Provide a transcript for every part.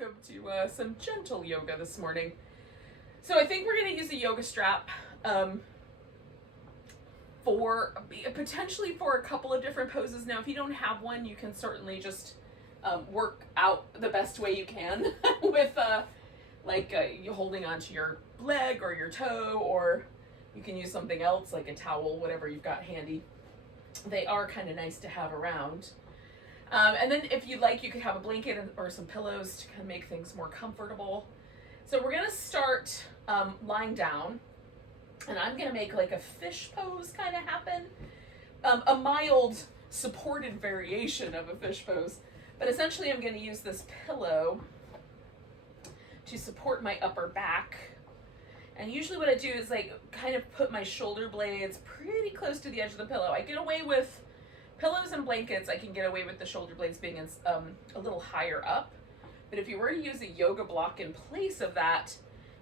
welcome to some gentle yoga this morning. So I think we're going to use a yoga strap potentially for a couple of different poses. Now, if you don't have one, you can certainly just work out the best way you can with you holding onto your leg or your toe, or you can use something else like a towel, whatever you've got handy. They are kind of nice to have around. And then if you'd like, you could have a blanket or some pillows to kind of make things more comfortable. So we're going to start lying down, and I'm going to make like a fish pose kind of happen. A mild supported variation of a fish pose. But essentially I'm going to use this pillow to support my upper back. And usually what I do is like kind of put my shoulder blades pretty close to the edge of the pillow. I get away with pillows and blankets, I can get away with the shoulder blades being a little higher up. But if you were to use a yoga block in place of that,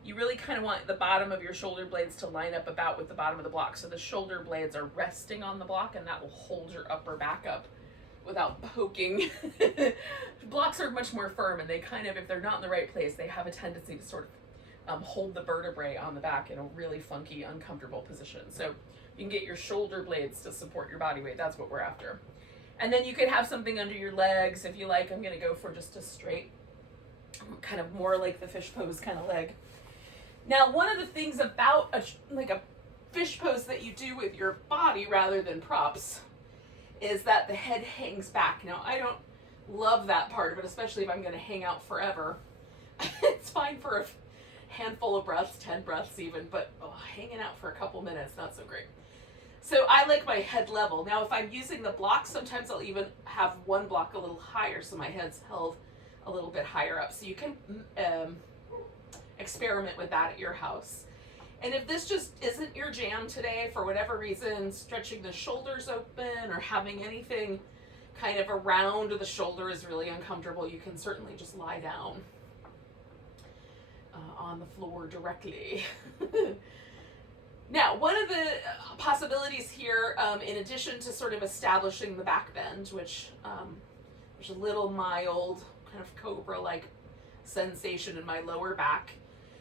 you really kind of want the bottom of your shoulder blades to line up about with the bottom of the block. So the shoulder blades are resting on the block, and that will hold your upper back up without poking. Blocks are much more firm, and they kind of, if they're not in the right place, they have a tendency to sort of hold the vertebrae on the back in a really funky, uncomfortable position. So you can get your shoulder blades to support your body weight. That's what we're after. And then you could have something under your legs if you like. I'm going to go for just a straight, kind of more like the fish pose kind of leg. Now, one of the things about a fish pose that you do with your body rather than props is that the head hangs back. Now, I don't love that part of it, especially if I'm going to hang out forever. It's fine for a handful of breaths, 10 breaths even, but hanging out for a couple minutes, not so great. So I like my head level. Now, if I'm using the block, sometimes I'll even have one block a little higher, so my head's held a little bit higher up. So you can experiment with that at your house. And if this just isn't your jam today, for whatever reason, stretching the shoulders open or having anything kind of around the shoulder is really uncomfortable, you can certainly just lie down on the floor directly. Now, one of the possibilities here, in addition to sort of establishing the back bend, which there's a little mild kind of Cobra-like sensation in my lower back.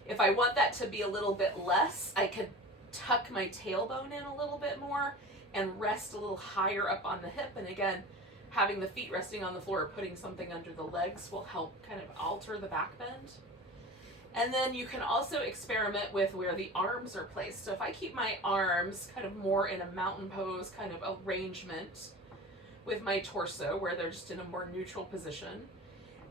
If I want that to be a little bit less, I could tuck my tailbone in a little bit more and rest a little higher up on the hip. And again, having the feet resting on the floor or putting something under the legs will help kind of alter the back bend. And then you can also experiment with where the arms are placed. So if I keep my arms kind of more in a mountain pose kind of arrangement with my torso, where they're just in a more neutral position,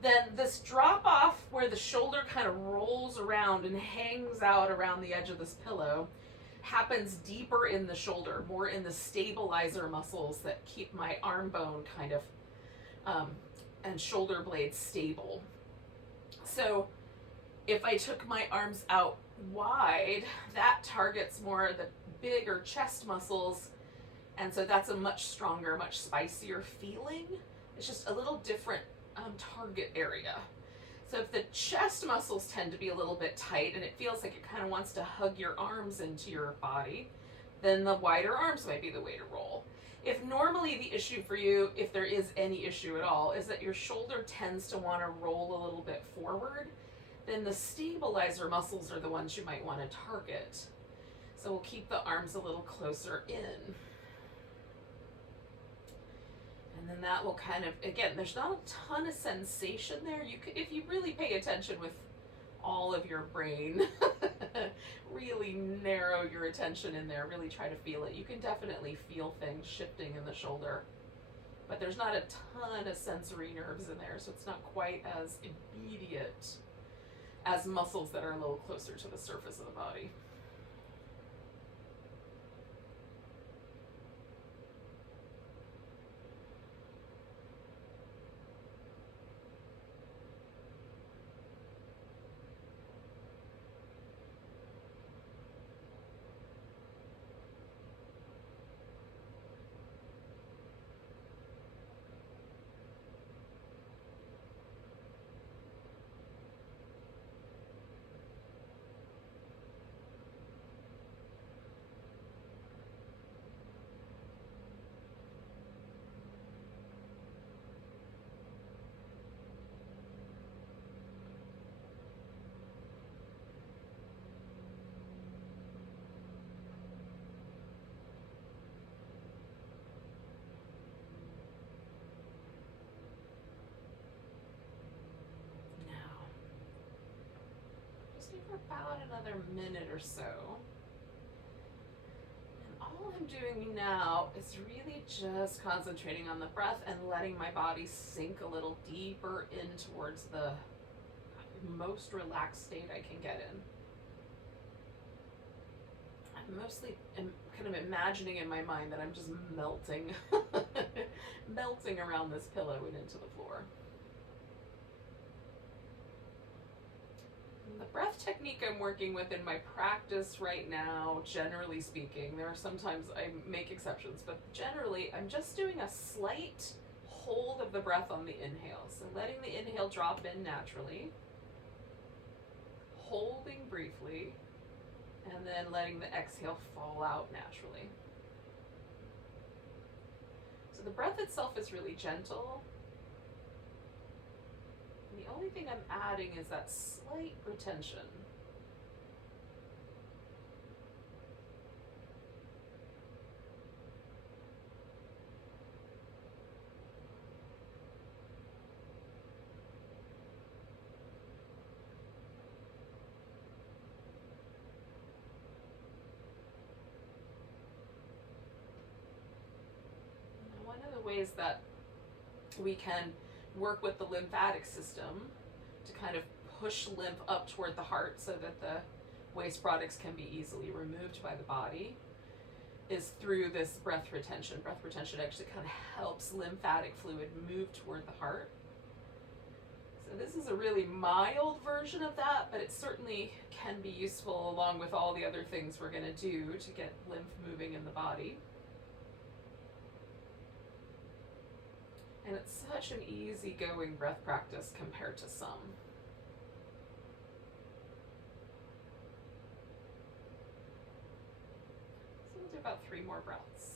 then this drop off where the shoulder kind of rolls around and hangs out around the edge of this pillow happens deeper in the shoulder, more in the stabilizer muscles that keep my arm bone kind of and shoulder blades stable. So if I took my arms out wide, that targets more of the bigger chest muscles, and so that's a much stronger, much spicier feeling. It's just a little different target area. So if the chest muscles tend to be a little bit tight and it feels like it kind of wants to hug your arms into your body, then the wider arms might be the way to roll. If normally the issue for you, if there is any issue at all, is that your shoulder tends to want to roll a little bit forward, then the stabilizer muscles are the ones you might want to target. So we'll keep the arms a little closer in. And then that will kind of, again, there's not a ton of sensation there. You could, if you really pay attention with all of your brain, really narrow your attention in there, really try to feel it. You can definitely feel things shifting in the shoulder, but there's not a ton of sensory nerves in there, so it's not quite as immediate as muscles that are a little closer to the surface of the body. about another minute or so. And all I'm doing now is really just concentrating on the breath and letting my body sink a little deeper in towards the most relaxed state I can get in. I'm mostly kind of imagining in my mind that I'm just melting, melting around this pillow and into the floor. And the breath technique I'm working with in my practice right now, generally speaking, there are sometimes I make exceptions, but generally I'm just doing a slight hold of the breath on the inhale. So letting the inhale drop in naturally, holding briefly, and then letting the exhale fall out naturally. So the breath itself is really gentle. And the only thing I'm adding is that slight retention. One of the ways that we can work with the lymphatic system to kind of push lymph up toward the heart so that the waste products can be easily removed by the body is through this breath retention. Breath retention actually kind of helps lymphatic fluid move toward the heart. So this is a really mild version of that, but it certainly can be useful along with all the other things we're going to do to get lymph moving in the body. And it's such an easygoing breath practice compared to some. So we'll do about 3 more breaths.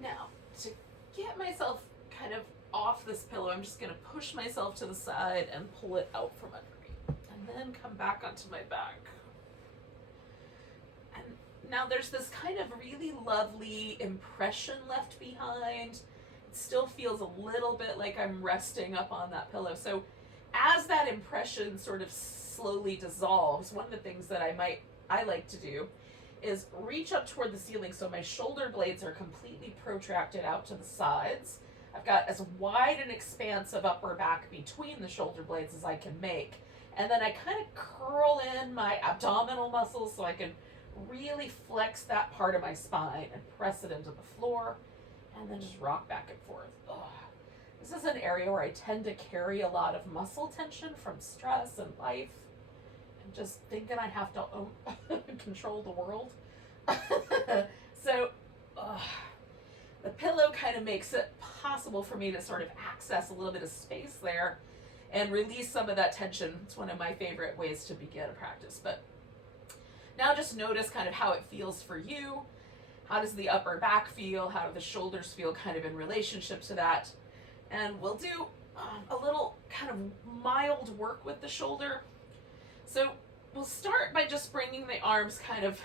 Now, to get myself kind of off this pillow, I'm just going to push myself to the side and pull it out from under me. And then come back onto my back. And now there's this kind of really lovely impression left behind. It still feels a little bit like I'm resting up on that pillow. So as that impression sort of slowly dissolves, one of the things that I like to do is reach up toward the ceiling so my shoulder blades are completely protracted out to the sides. I've got as wide an expanse of upper back between the shoulder blades as I can make. And then I kind of curl in my abdominal muscles so I can really flex that part of my spine and press it into the floor and then just rock back and forth. Ugh. This is an area where I tend to carry a lot of muscle tension from stress and life. Just thinking I have to control the world. So the pillow kind of makes it possible for me to sort of access a little bit of space there and release some of that tension. It's one of my favorite ways to begin a practice. But now just notice kind of how it feels for you. How does the upper back feel? How do the shoulders feel kind of in relationship to that? And we'll do a little kind of mild work with the shoulder. So we'll start by just bringing the arms kind of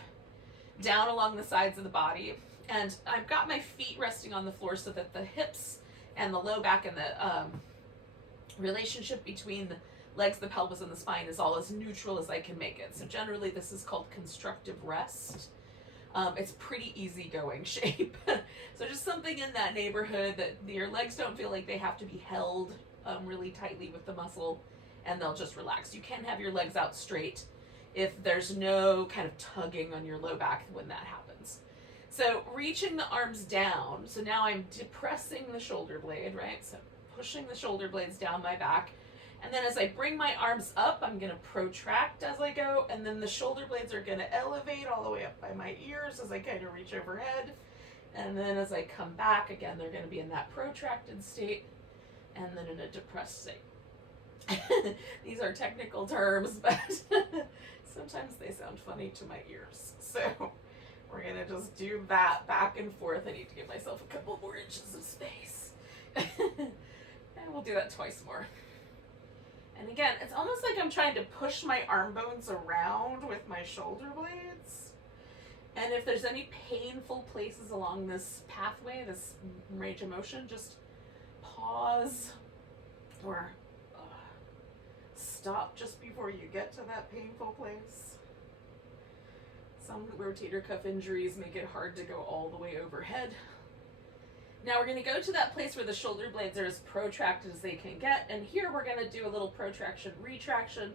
down along the sides of the body. And I've got my feet resting on the floor so that the hips and the low back and the relationship between the legs, the pelvis, and the spine is all as neutral as I can make it. So generally this is called Constructive Rest. It's pretty easygoing shape. So just something in that neighborhood that your legs don't feel like they have to be held really tightly with the muscle, and they'll just relax. You can have your legs out straight if there's no kind of tugging on your low back when that happens. So reaching the arms down. So now I'm depressing the shoulder blade, right? So pushing the shoulder blades down my back. And then as I bring my arms up, I'm going to protract as I go. And then the shoulder blades are going to elevate all the way up by my ears as I kind of reach overhead. And then as I come back, again, they're going to be in that protracted state and then in a depressed state. These are technical terms, but sometimes they sound funny to my ears. So we're gonna just do that back and forth. I need to give myself a couple more inches of space. And we'll do that twice more. And again, it's almost like I'm trying to push my arm bones around with my shoulder blades. And if there's any painful places along this pathway, this range of motion, just pause or stop just before you get to that painful place. Some rotator cuff injuries make it hard to go all the way overhead. Now we're going to go to that place where the shoulder blades are as protracted as they can get, and here we're going to do a little protraction retraction.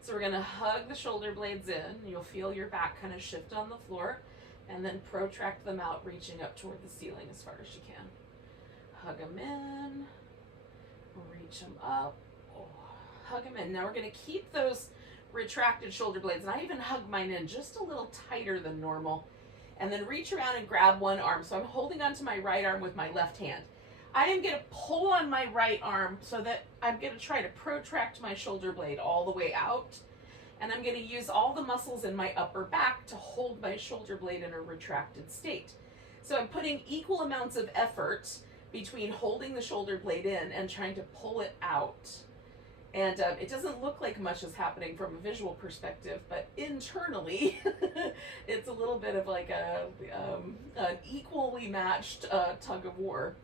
So we're going to hug the shoulder blades in. You'll feel your back kind of shift on the floor, and then protract them out, reaching up toward the ceiling as far as you can. Hug them in, reach them up, hug them in. Now we're going to keep those retracted shoulder blades, and I even hug mine in just a little tighter than normal. And then reach around and grab one arm. So I'm holding onto my right arm with my left hand. I am going to pull on my right arm so that I'm going to try to protract my shoulder blade all the way out. And I'm going to use all the muscles in my upper back to hold my shoulder blade in a retracted state. So I'm putting equal amounts of effort between holding the shoulder blade in and trying to pull it out. And it doesn't look like much is happening from a visual perspective, but internally, it's a little bit of like an equally matched tug of war.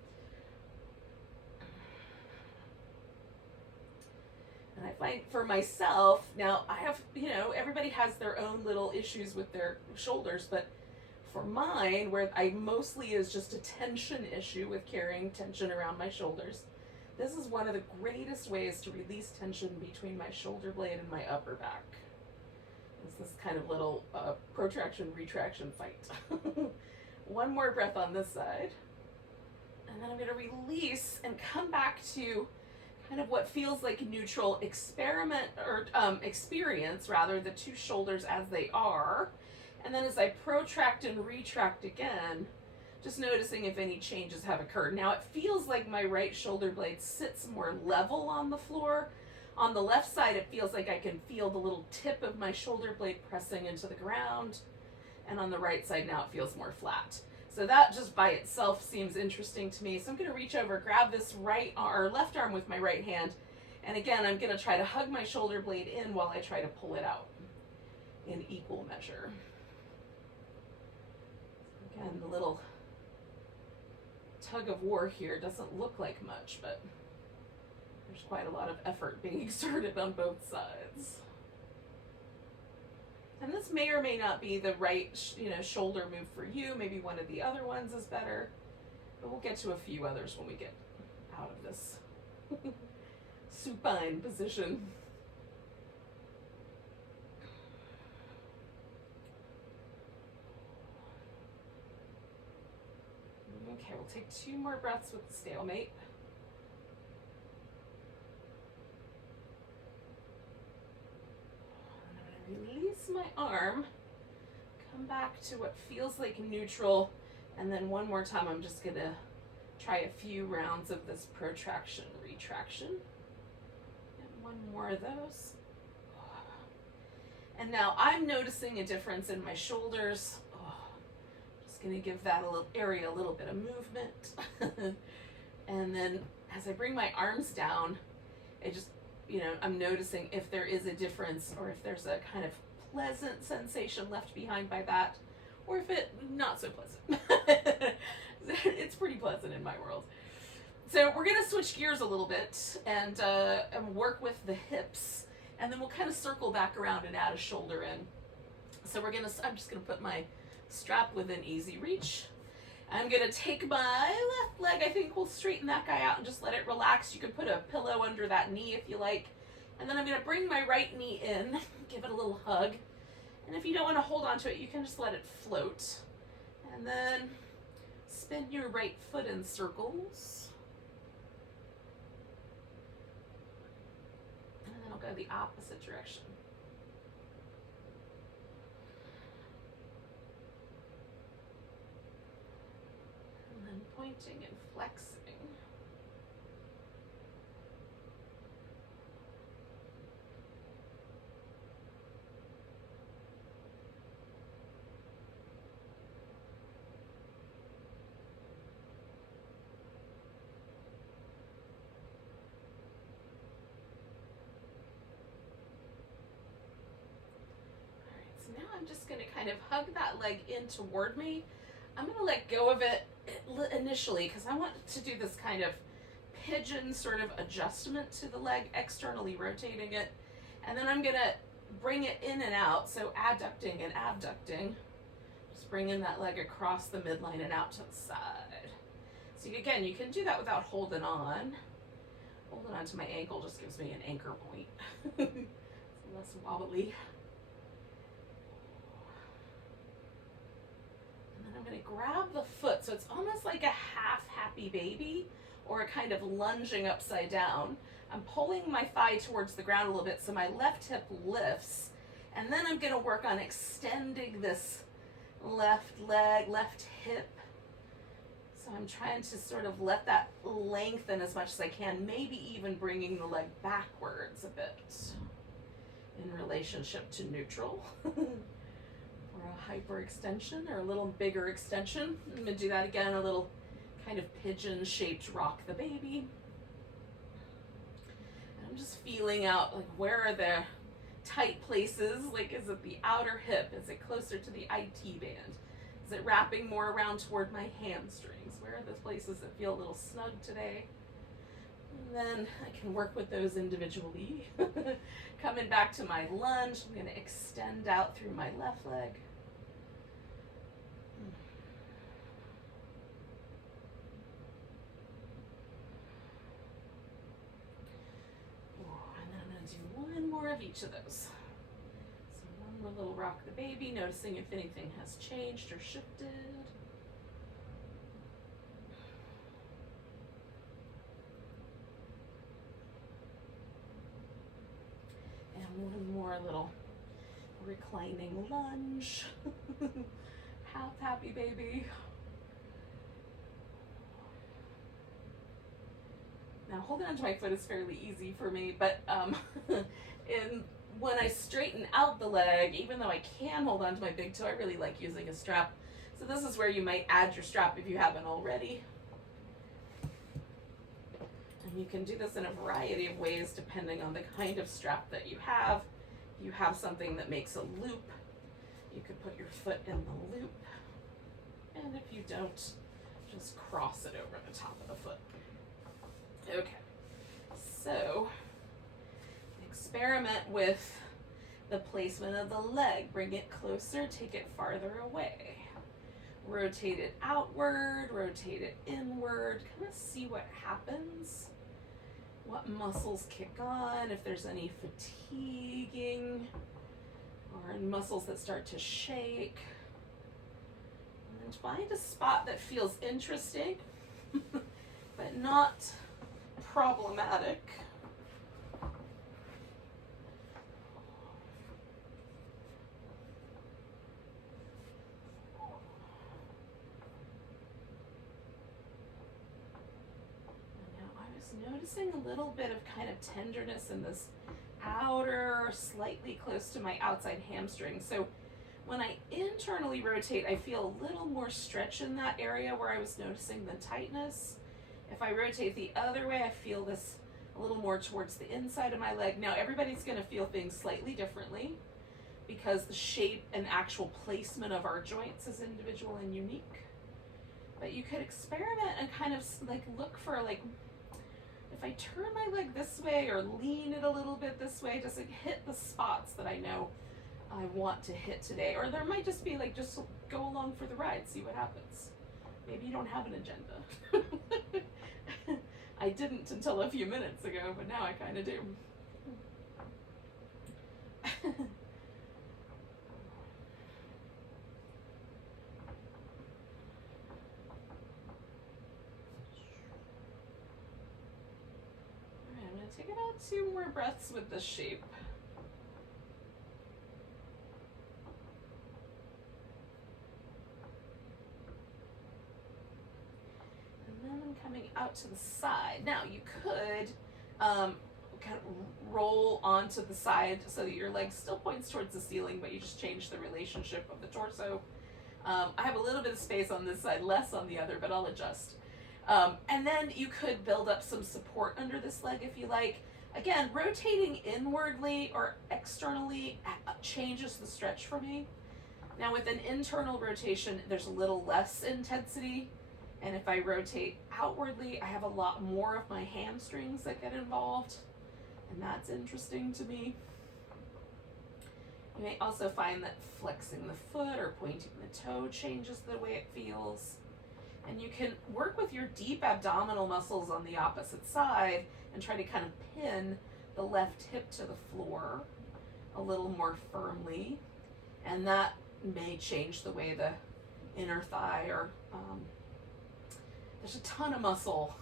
And I find for myself, now I have, everybody has their own little issues with their shoulders, but for mine, where I mostly is just a tension issue with carrying tension around my shoulders, this is one of the greatest ways to release tension between my shoulder blade and my upper back. It's this kind of little protraction retraction fight. One more breath on this side. And then I'm going to release and come back to kind of what feels like neutral experience, rather, the two shoulders as they are. And then as I protract and retract again, just noticing if any changes have occurred. Now it feels like my right shoulder blade sits more level on the floor. On the left side, it feels like I can feel the little tip of my shoulder blade pressing into the ground. And on the right side now it feels more flat. So that just by itself seems interesting to me. So I'm going to reach over, grab this left arm with my right hand. And again, I'm going to try to hug my shoulder blade in while I try to pull it out in equal measure. Again, the little tug of war here doesn't look like much, but there's quite a lot of effort being exerted on both sides. And this may or may not be the right, shoulder move for you. Maybe one of the other ones is better, but we'll get to a few others when we get out of this supine position. Okay, we'll take 2 more breaths with the stalemate. And I'm going to release my arm, come back to what feels like neutral, and then one more time I'm just going to try a few rounds of this protraction retraction. And one more of those. And now I'm noticing a difference in my shoulders. Going to give that area a little bit of movement. And then as I bring my arms down, I just, I'm noticing if there is a difference, or if there's a kind of pleasant sensation left behind by that, or if it not so pleasant. It's pretty pleasant in my world. So we're going to switch gears a little bit and work with the hips, and then we'll kind of circle back around and add a shoulder in. So I'm just going to put my strap within easy reach. I'm going to take my left leg. I think we'll straighten that guy out and just let it relax. You can put a pillow under that knee if you like. And then I'm going to bring my right knee in, give it a little hug. And if you don't want to hold on to it, you can just let it float. And then spin your right foot in circles. And then I'll go the opposite direction. Pointing and flexing. I'm just going to kind of hug that leg in toward me. I'm going to let go of it initially because I want to do this kind of pigeon sort of adjustment to the leg, externally rotating it. And then I'm going to bring it in and out, so adducting and abducting. Just bringing that leg across the midline and out to the side. So again, you can do that without holding on. Holding on to my ankle just gives me an anchor point. It's less wobbly. And then I'm going to grab the foot, so it's almost like a half happy baby or a kind of lunging upside down. I'm pulling my thigh towards the ground a little bit so my left hip lifts, and then I'm going to work on extending this left leg, left hip. So I'm trying to sort of let that lengthen as much as I can, maybe even bringing the leg backwards a bit in relationship to neutral. Or a hyperextension or a little bigger extension. I'm going to do that again, a little kind of pigeon-shaped rock the baby. And I'm just feeling out, like, where are the tight places? Like, is it the outer hip? Is it closer to the IT band? Is it wrapping more around toward my hamstrings? Where are the places that feel a little snug today? And then I can work with those individually. Coming back to my lunge, I'm going to extend out through my left leg. And then I'm going to do one more of each of those. One more little rock the baby, noticing if anything has changed or shifted. And one more little reclining lunge. Half happy baby. Now holding onto my foot is fairly easy for me, but when I straighten out the leg, even though I can hold onto my big toe, I really like using a strap. So this is where you might add your strap if you haven't already. And you can do this in a variety of ways depending on the kind of strap that you have. If you have something that makes a loop, you could put your foot in the loop. And if you don't, just cross it over the top of the foot. Okay, so experiment with the placement of the leg. Bring it closer, take it farther away. Rotate it outward, rotate it inward. Kind of see what happens. What muscles kick on, if there's any fatiguing or muscles that start to shake. And then find a spot that feels interesting, but not problematic. Noticing a little bit of kind of tenderness in this outer, slightly close to my outside hamstring. So when I internally rotate, I feel a little more stretch in that area where I was noticing the tightness. If I rotate the other way, I feel this a little more towards the inside of my leg. Now everybody's going to feel things slightly differently because the shape and actual placement of our joints is individual and unique. But you could experiment and kind of like look for like, if I turn my leg this way or lean it a little bit this way, does it hit the spots that I know I want to hit today? Or there might just be like, just go along for the ride, see what happens. Maybe you don't have an agenda. I didn't until a few minutes ago, but now I kind of do. Take about 2 more breaths with this shape. And then I'm coming out to the side. Now you could kind of roll onto the side so that your leg still points towards the ceiling, but you just change the relationship of the torso. I have a little bit of space on this side, less on the other, but I'll adjust. And then you could build up some support under this leg if you like. Again, rotating inwardly or externally changes the stretch for me. Now with an internal rotation, there's a little less intensity, and if I rotate outwardly, I have a lot more of my hamstrings that get involved, and that's interesting to me. You may also find that flexing the foot or pointing the toe changes the way it feels. And you can work with your deep abdominal muscles on the opposite side and try to kind of pin the left hip to the floor a little more firmly. And that may change the way the inner thigh or there's a ton of muscle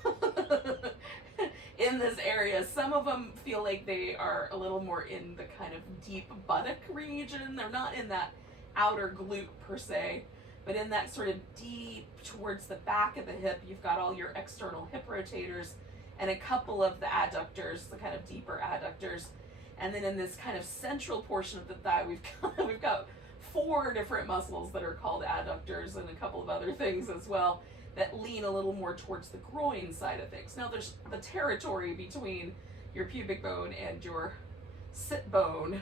in this area. Some of them feel like they are a little more in the kind of deep buttock region. They're not in that outer glute per se, but in that sort of deep towards the back of the hip, you've got all your external hip rotators and a couple of the adductors, the kind of deeper adductors. And then in this kind of central portion of the thigh, we've got 4 different muscles that are called adductors and a couple of other things as well that lean a little more towards the groin side of things. Now there's the territory between your pubic bone and your sit bone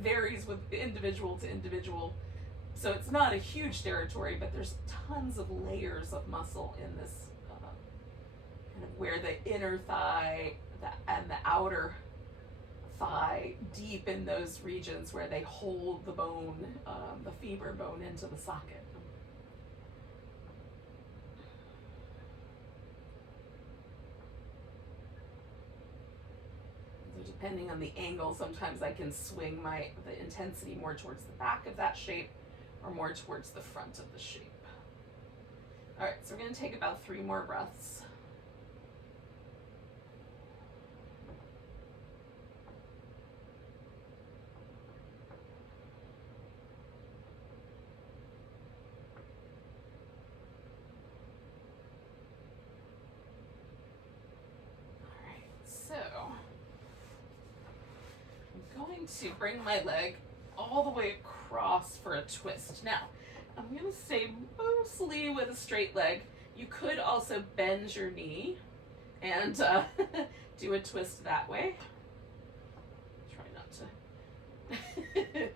varies with individual to individual. So it's not a huge territory, but there's tons of layers of muscle in this kind of where the inner thigh and the outer thigh, deep in those regions where they hold the bone, the femur bone into the socket. Depending on the angle, sometimes I can swing the intensity more towards the back of that shape or more towards the front of the shape. All right, so we're going to take about 3 more breaths. All right, so to bring my leg all the way across for a twist. Now, I'm going to stay mostly with a straight leg. You could also bend your knee and do a twist that way. Try not to.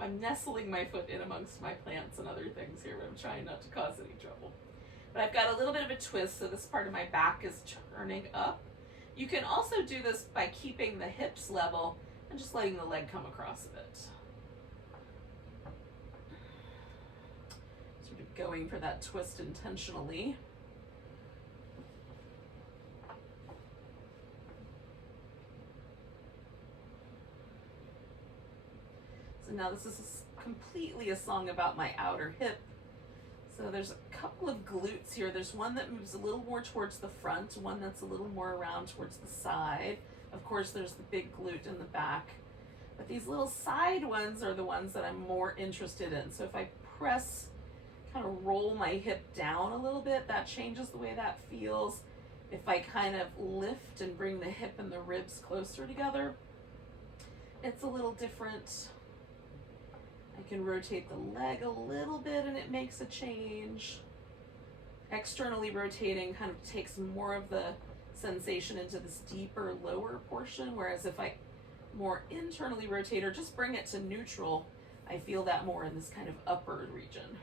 I'm nestling my foot in amongst my plants and other things here, but I'm trying not to cause any trouble. But I've got a little bit of a twist, so this part of my back is turning up. You can also do this by keeping the hips level and just letting the leg come across a bit. Sort of going for that twist intentionally. So now this is completely a song about my outer hip. So there's a couple of glutes here. There's one that moves a little more towards the front, one that's a little more around towards the side. Of course, there's the big glute in the back. But these little side ones are the ones that I'm more interested in. So if I press, kind of roll my hip down a little bit, that changes the way that feels. If I kind of lift and bring the hip and the ribs closer together, it's a little different. I can rotate the leg a little bit and it makes a change. Externally rotating kind of takes more of the sensation into this deeper lower portion, whereas if I more internally rotate or just bring it to neutral, I feel that more in this kind of upper region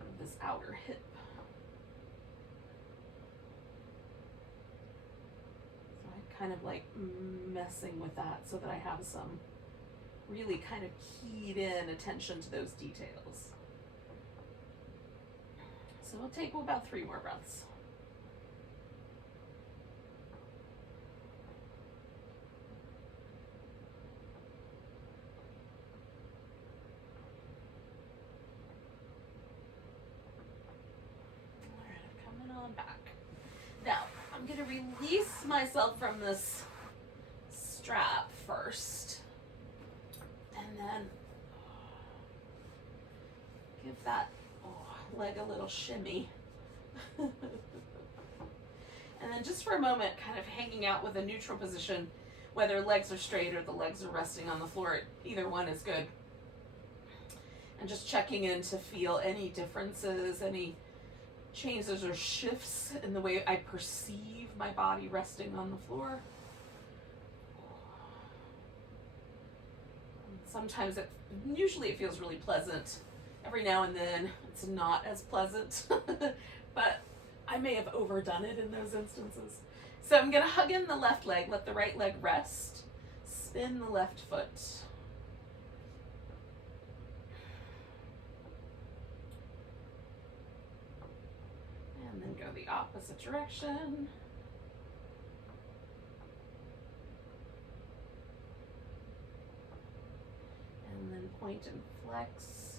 of this outer hip. So I kind of like messing with that so that I have some really kind of keyed in attention to those details. So we'll take about 3 more breaths. All right, I'm coming on back. Now, I'm going to release myself from this strap first. And then give that leg a little shimmy. And then just for a moment, kind of hanging out with a neutral position, whether legs are straight or the legs are resting on the floor, either one is good. And just checking in to feel any differences, any changes or shifts in the way I perceive my body resting on the floor. sometimes usually it feels really pleasant. Every now and then it's not as pleasant, but I may have overdone it in those instances. So I'm gonna hug in the left leg, let the right leg rest, spin the left foot. And then go the opposite direction. And then point and flex.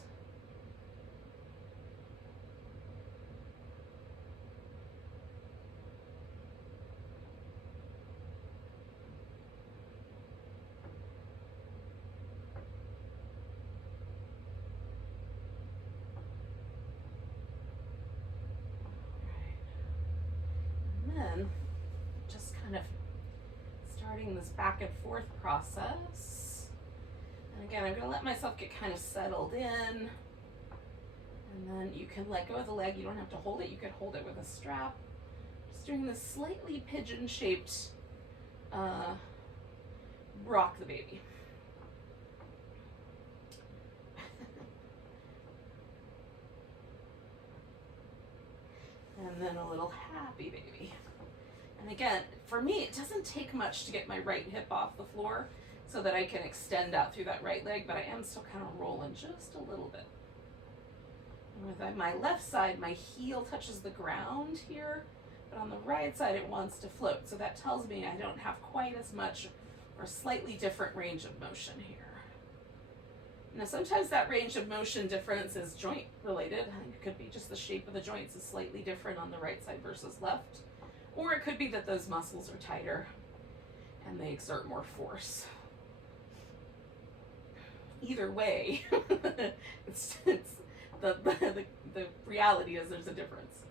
Then just kind of starting this back and forth process. And again, I'm going to let myself get kind of settled in. And then you can let go of the leg. You don't have to hold it. You could hold it with a strap. Just doing this slightly pigeon-shaped rock the baby. And then a little happy baby. And again, for me, it doesn't take much to get my right hip off the floor so that I can extend out through that right leg, but I am still kind of rolling just a little bit. And with my left side, my heel touches the ground here, but on the right side, it wants to float. So that tells me I don't have quite as much or slightly different range of motion here. Now, sometimes that range of motion difference is joint related. It could be just the shape of the joints is slightly different on the right side versus left. Or it could be that those muscles are tighter and they exert more force. Either way, it's the reality is there's a difference.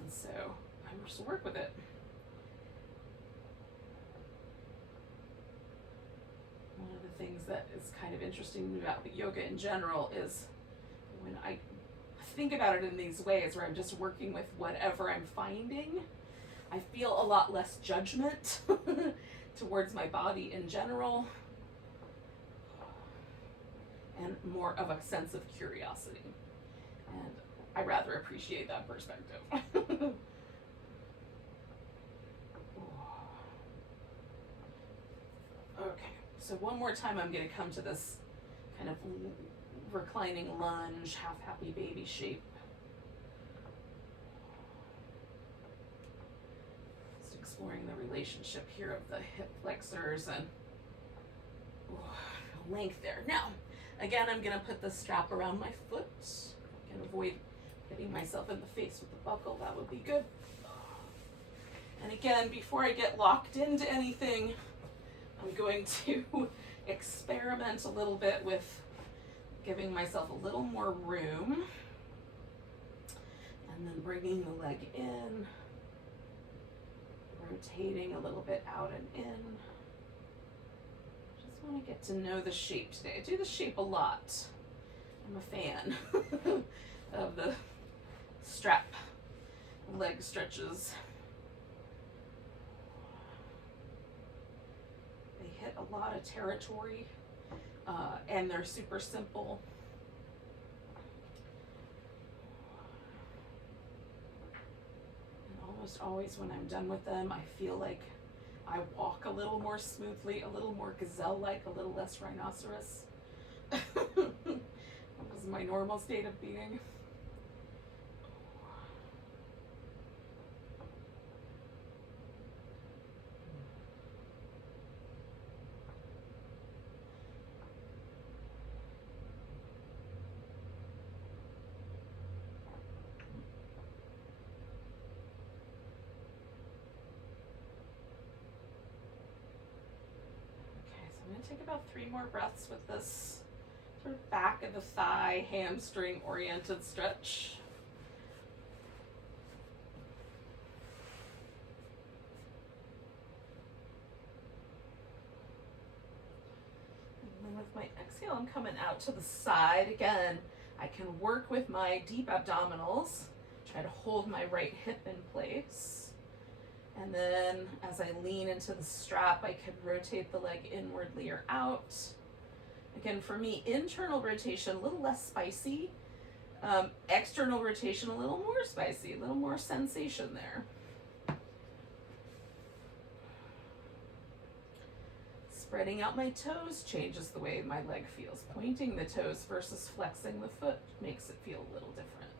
And so I just work with it. One of the things that is kind of interesting about yoga in general is when I think about it in these ways where I'm just working with whatever I'm finding, I feel a lot less judgment towards my body in general and more of a sense of curiosity. And I rather appreciate that perspective. Okay, so one more time I'm going to come to this kind of reclining lunge, half happy baby shape. Just exploring the relationship here of the hip flexors and length there. Now, again, I'm going to put the strap around my foot. I can avoid hitting myself in the face with the buckle. That would be good. And again, before I get locked into anything, I'm going to experiment a little bit with giving myself a little more room, and then bringing the leg in, rotating a little bit out and in. Just want to get to know the shape today. I do the shape a lot. I'm a fan of the strap leg stretches. They hit a lot of territory. And they're super simple. And almost always when I'm done with them, I feel like I walk a little more smoothly, a little more gazelle-like, a little less rhinoceros. That was my normal state of being. Take about 3 more breaths with this sort of back of the thigh, hamstring oriented stretch. And then with my exhale, I'm coming out to the side. Again, I can work with my deep abdominals, try to hold my right hip in place. And then as I lean into the strap, I could rotate the leg inwardly or out. Again, for me, internal rotation, a little less spicy. External rotation, a little more spicy, a little more sensation there. Spreading out my toes changes the way my leg feels. Pointing the toes versus flexing the foot makes it feel a little different.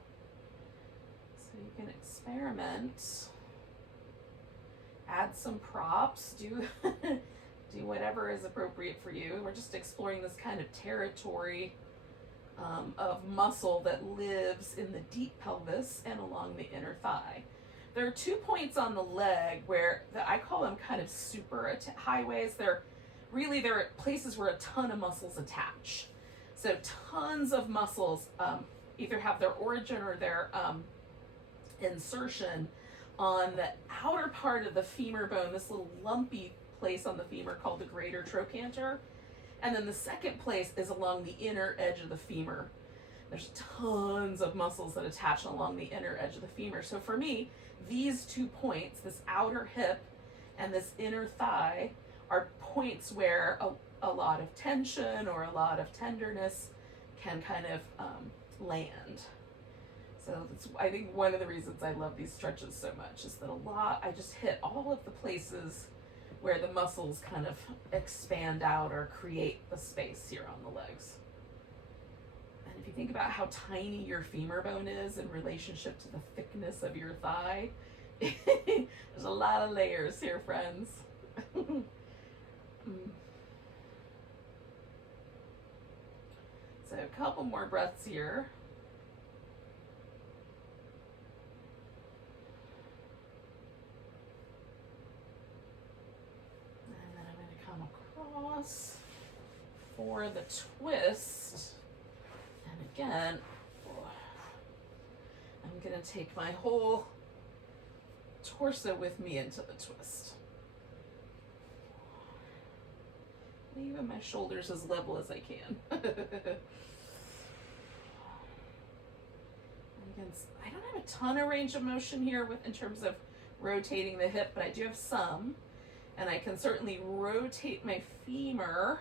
So you can experiment. Add some props. Do whatever is appropriate for you. We're just exploring this kind of territory of muscle that lives in the deep pelvis and along the inner thigh. There are 2 points on the leg where I call them kind of super highways. They're places where a ton of muscles attach. So tons of muscles either have their origin or their insertion on the outer part of the femur bone, this little lumpy place on the femur called the greater trochanter. And then the second place is along the inner edge of the femur. There's tons of muscles that attach along the inner edge of the femur. So for me, these 2 points, this outer hip and this inner thigh, are points where a lot of tension or a lot of tenderness can kind of land. So that's, I think, one of the reasons I love these stretches so much is that I just hit all of the places where the muscles kind of expand out or create the space here on the legs. And if you think about how tiny your femur bone is in relationship to the thickness of your thigh, there's a lot of layers here, friends. So a couple more breaths here. And then I'm going to come across for the twist. And again, I'm going to take my whole torso with me into the twist. Leaving my shoulders as level as I can. Again, I don't have a ton of range of motion here in terms of rotating the hip, but I do have some. And I can certainly rotate my femur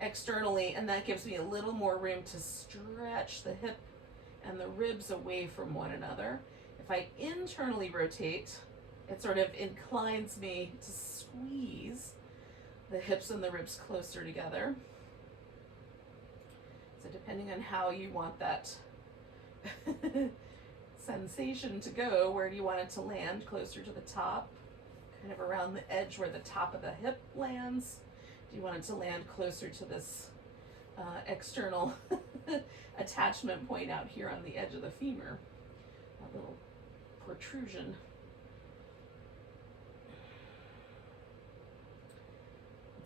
externally, and that gives me a little more room to stretch the hip and the ribs away from one another. If I internally rotate, it sort of inclines me to squeeze the hips and the ribs closer together. So depending on how you want that sensation to go, where do you want it to land? Closer to the top, kind of around the edge where the top of the hip lands? Do you want it to land closer to this external attachment point out here on the edge of the femur? A little protrusion.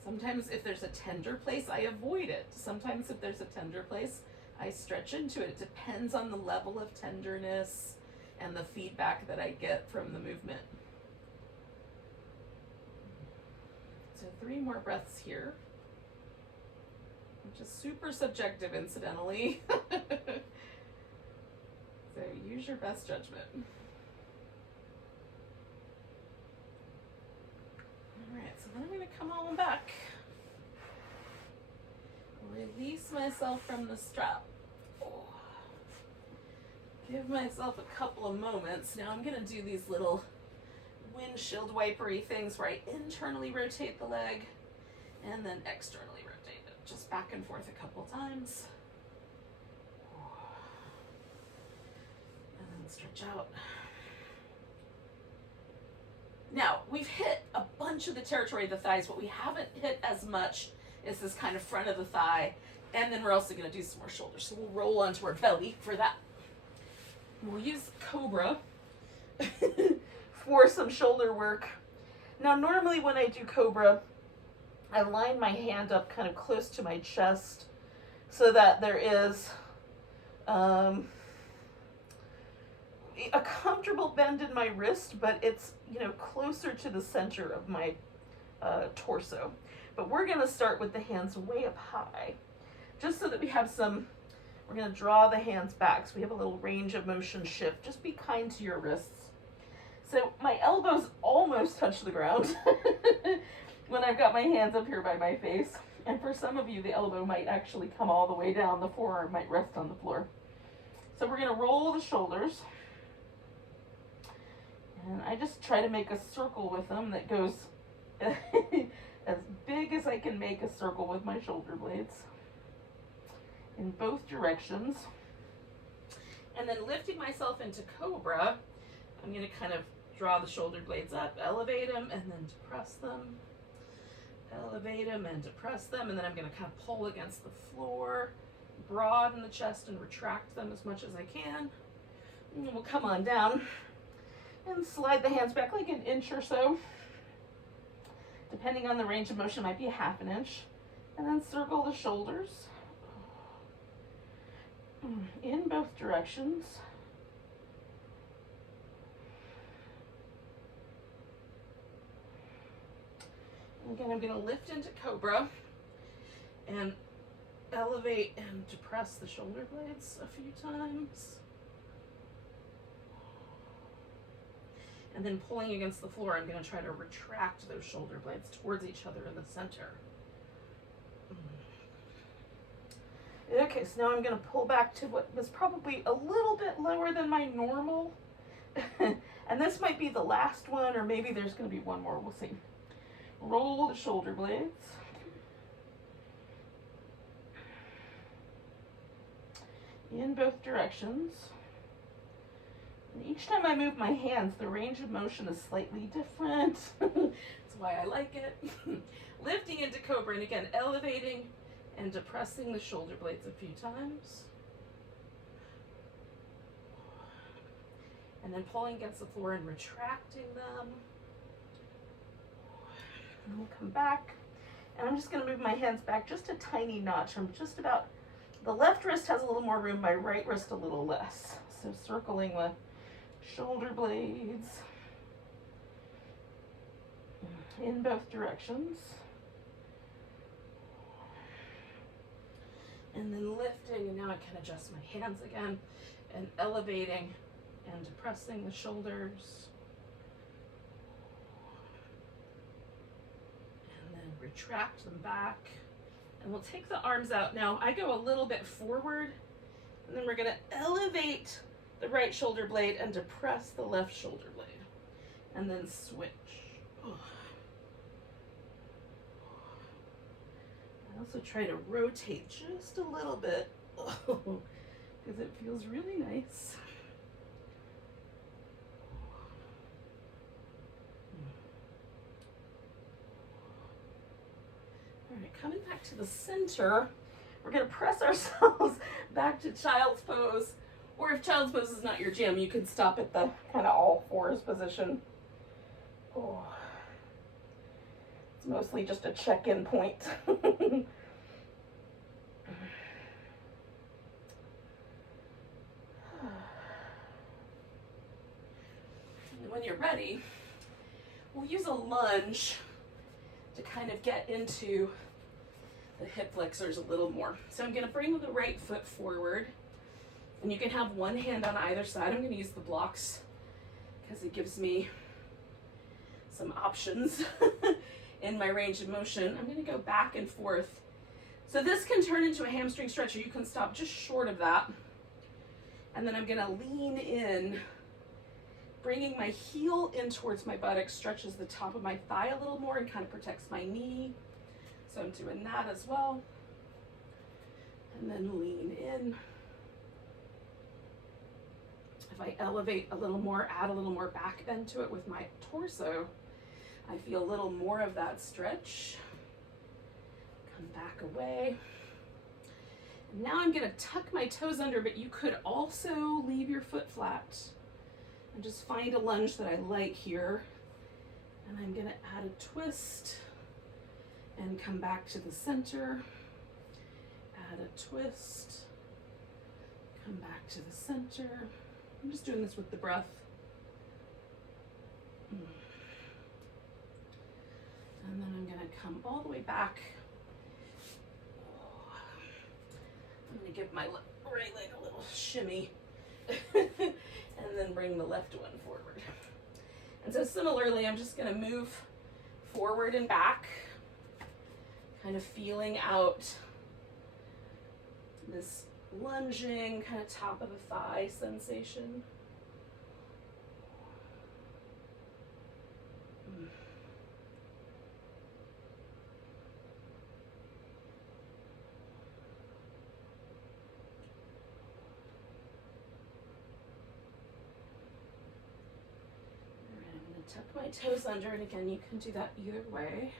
Sometimes if there's a tender place, I avoid it. Sometimes if there's a tender place, I stretch into it. It depends on the level of tenderness and the feedback that I get from the movement. So 3 more breaths here, which is super subjective, incidentally. So use your best judgment. Alright, so then I'm going to come on back. Release myself from the strap. Give myself a couple of moments. Now I'm going to do these little windshield wipery things where I internally rotate the leg and then externally rotate it. Just back and forth a couple times. And then stretch out. Now, we've hit a bunch of the territory of the thighs. What we haven't hit as much is this kind of front of the thigh. And then we're also going to do some more shoulders. So we'll roll onto our belly for that. We'll use Cobra for some shoulder work. Now, normally when I do Cobra, I line my hand up kind of close to my chest so that there is a comfortable bend in my wrist, but it's, closer to the center of my torso. But we're going to start with the hands way up high, just so that we have we're going to draw the hands back so we have a little range of motion shift. Just be kind to your wrists. So my elbows almost touch the ground when I've got my hands up here by my face. And for some of you, the elbow might actually come all the way down. The forearm might rest on the floor. So we're going to roll the shoulders. And I just try to make a circle with them that goes as big as I can make a circle with my shoulder blades in both directions. And then lifting myself into Cobra, I'm going to kind of draw the shoulder blades up, elevate them, and then depress them. Elevate them and depress them, and then I'm going to kind of pull against the floor, broaden the chest and retract them as much as I can. And then we'll come on down and slide the hands back like an inch or so. Depending on the range of motion, might be a half an inch. And then circle the shoulders in both directions. Again, I'm going to lift into Cobra and elevate and depress the shoulder blades a few times. And then pulling against the floor, I'm going to try to retract those shoulder blades towards each other in the center. Okay, so now I'm going to pull back to what was probably a little bit lower than my normal. And this might be the last one, or maybe there's going to be one more. We'll see. Roll the shoulder blades. In both directions. And each time I move my hands, the range of motion is slightly different. That's why I like it. Lifting into Cobra, and again, elevating and depressing the shoulder blades a few times. And then pulling against the floor and retracting them. And we'll come back. And I'm just going to move my hands back just a tiny notch. I'm just about, the left wrist has a little more room, my right wrist a little less. So circling the shoulder blades in both directions. And then lifting, and now I can adjust my hands again, and elevating and depressing the shoulders. And then retract them back. And we'll take the arms out. Now I go a little bit forward, and then we're going to elevate the right shoulder blade and depress the left shoulder blade. And then switch. I also try to rotate just a little bit because it feels really nice. All right, coming back to the center, we're going to press ourselves back to child's pose. Or if child's pose is not your jam, you can stop at the kind of all fours position. Oh. It's mostly just a check-in point. When you're ready, we'll use a lunge to kind of get into the hip flexors a little more. So I'm going to bring the right foot forward, and you can have one hand on either side. I'm going to use the blocks because it gives me some options in my range of motion. I'm going to go back and forth. So this can turn into a hamstring stretcher. You can stop just short of that. And then I'm going to lean in, bringing my heel in towards my buttock, stretches the top of my thigh a little more and kind of protects my knee. So I'm doing that as well. And then lean in. If I elevate a little more, add a little more back bend to it with my torso, I feel a little more of that stretch. Come back away. And now I'm going to tuck my toes under, but you could also leave your foot flat. And just find a lunge that I like here. And I'm going to add a twist and come back to the center. Add a twist. Come back to the center. I'm just doing this with the breath. And then I'm going to come all the way back. I'm going to give my right leg a little shimmy. And then bring the left one forward. And so similarly, I'm just going to move forward and back, kind of feeling out this lunging, kind of top of the thigh sensation. Tuck my toes under, and again, you can do that either way.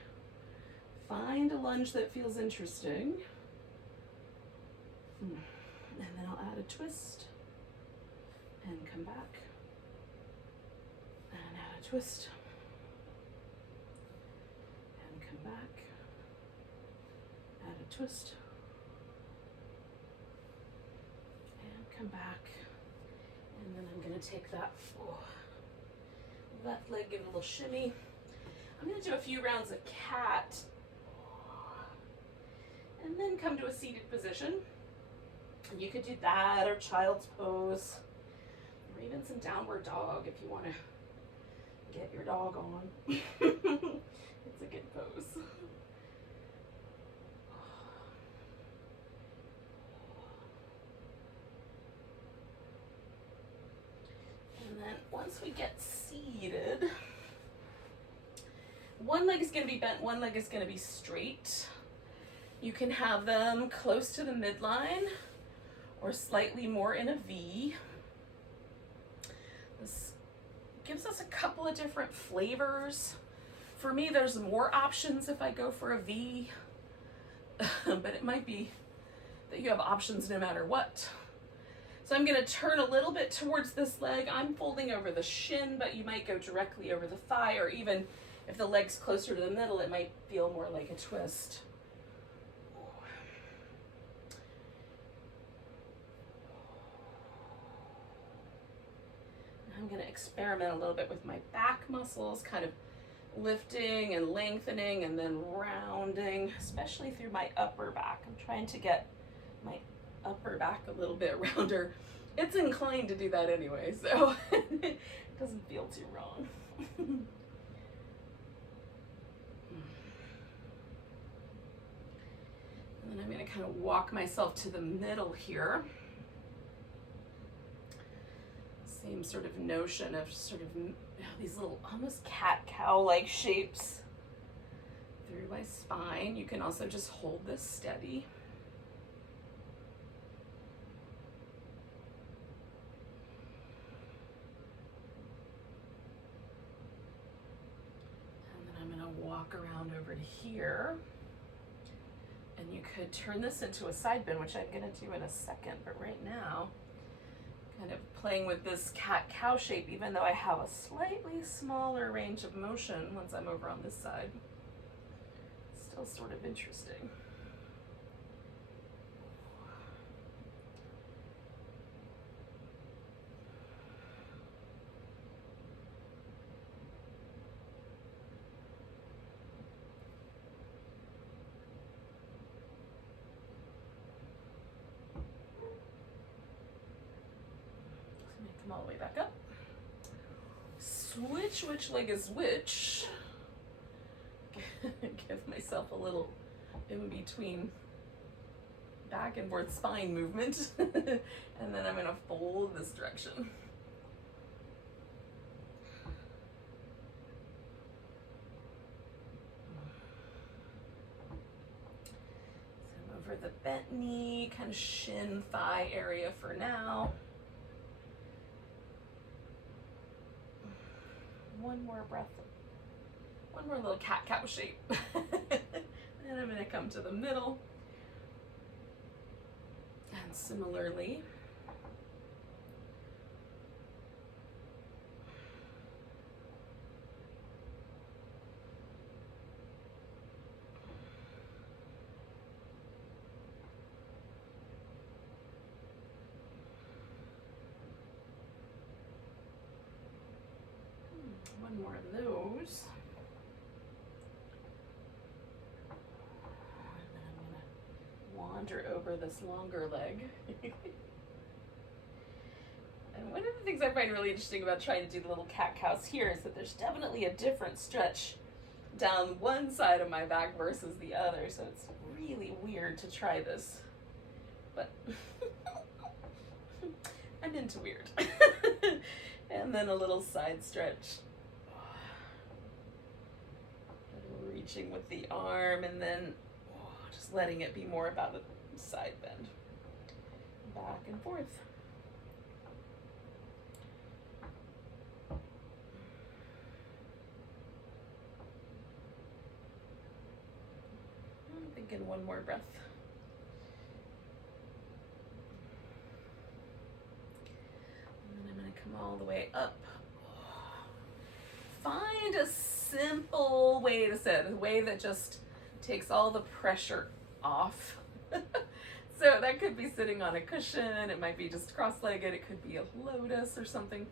Find a lunge that feels interesting. And then I'll add a twist and come back. And add a twist and come back. Add a twist and come back. And then I'm going to take that left leg, give it a little shimmy. I'm going to do a few rounds of cat and then come to a seated position. And you could do that or child's pose or even some downward dog if you want to get your dog on. It's a good pose. And then once we get seated, one leg is going to be bent, one leg is going to be straight. You can have them close to the midline or slightly more in a V. This gives us a couple of different flavors. For me, there's more options if I go for a V, but it might be that you have options no matter what. So I'm going to turn a little bit towards this leg. I'm folding over the shin, but you might go directly over the thigh, or even if the leg's closer to the middle, it might feel more like a twist. I'm going to experiment a little bit with my back muscles, kind of lifting and lengthening and then rounding, especially through my upper back. I'm trying to get my upper back a little bit rounder. It's inclined to do that anyway, so it doesn't feel too wrong. And then I'm going to kind of walk myself to the middle here. Same sort of notion of sort of these little almost cat-cow-like shapes through my spine. You can also just hold this steady. And then I'm going to walk around over to here. And you could turn this into a side bend, which I'm going to do in a second, but right now, kind of playing with this cat-cow shape, even though I have a slightly smaller range of motion once I'm over on this side. Still sort of interesting. Come all the way back up. Switch which leg is which. Give myself a little in between back and forth spine movement. And then I'm going to fold this direction. So I'm over the bent knee, kind of shin thigh area for now. One more breath, one more little cat-cow shape. And I'm going to come to the middle. And similarly, one more of those. And then I'm going to wander over this longer leg. And one of the things I find really interesting about trying to do the little cat-cows here is that there's definitely a different stretch down one side of my back versus the other, so it's really weird to try this, but I'm into weird. And then a little side stretch. Reaching with the arm, and then just letting it be more about a side bend. Back and forth. I'm thinking one more breath. And then I'm going to come all the way up. Find a simple way to sit, a way that just takes all the pressure off. So that could be sitting on a cushion, it might be just cross-legged, it could be a lotus or something,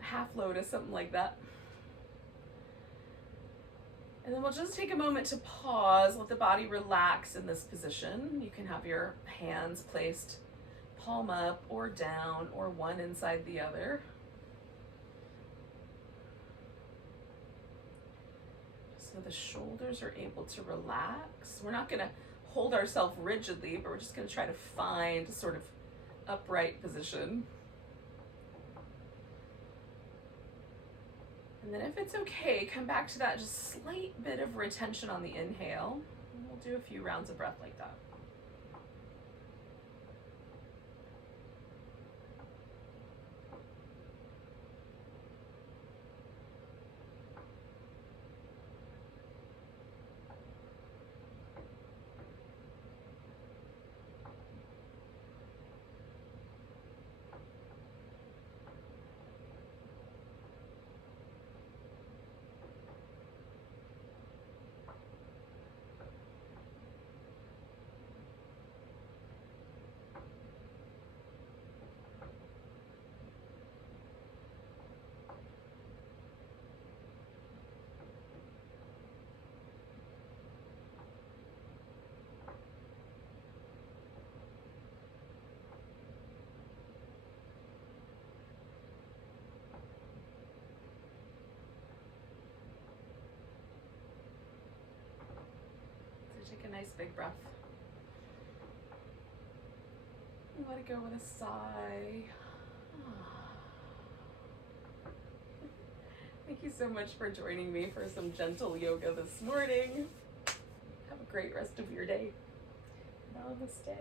a half lotus, something like that. And then we'll just take a moment to pause, let the body relax in this position. You can have your hands placed palm up or down or one inside the other. So the shoulders are able to relax. We're not going to hold ourselves rigidly, but we're just going to try to find a sort of upright position. And then if it's okay, come back to that just slight bit of retention on the inhale. And we'll do a few rounds of breath like that. Take a nice big breath. And let it go with a sigh. Thank you so much for joining me for some gentle yoga this morning. Have a great rest of your day. Namaste.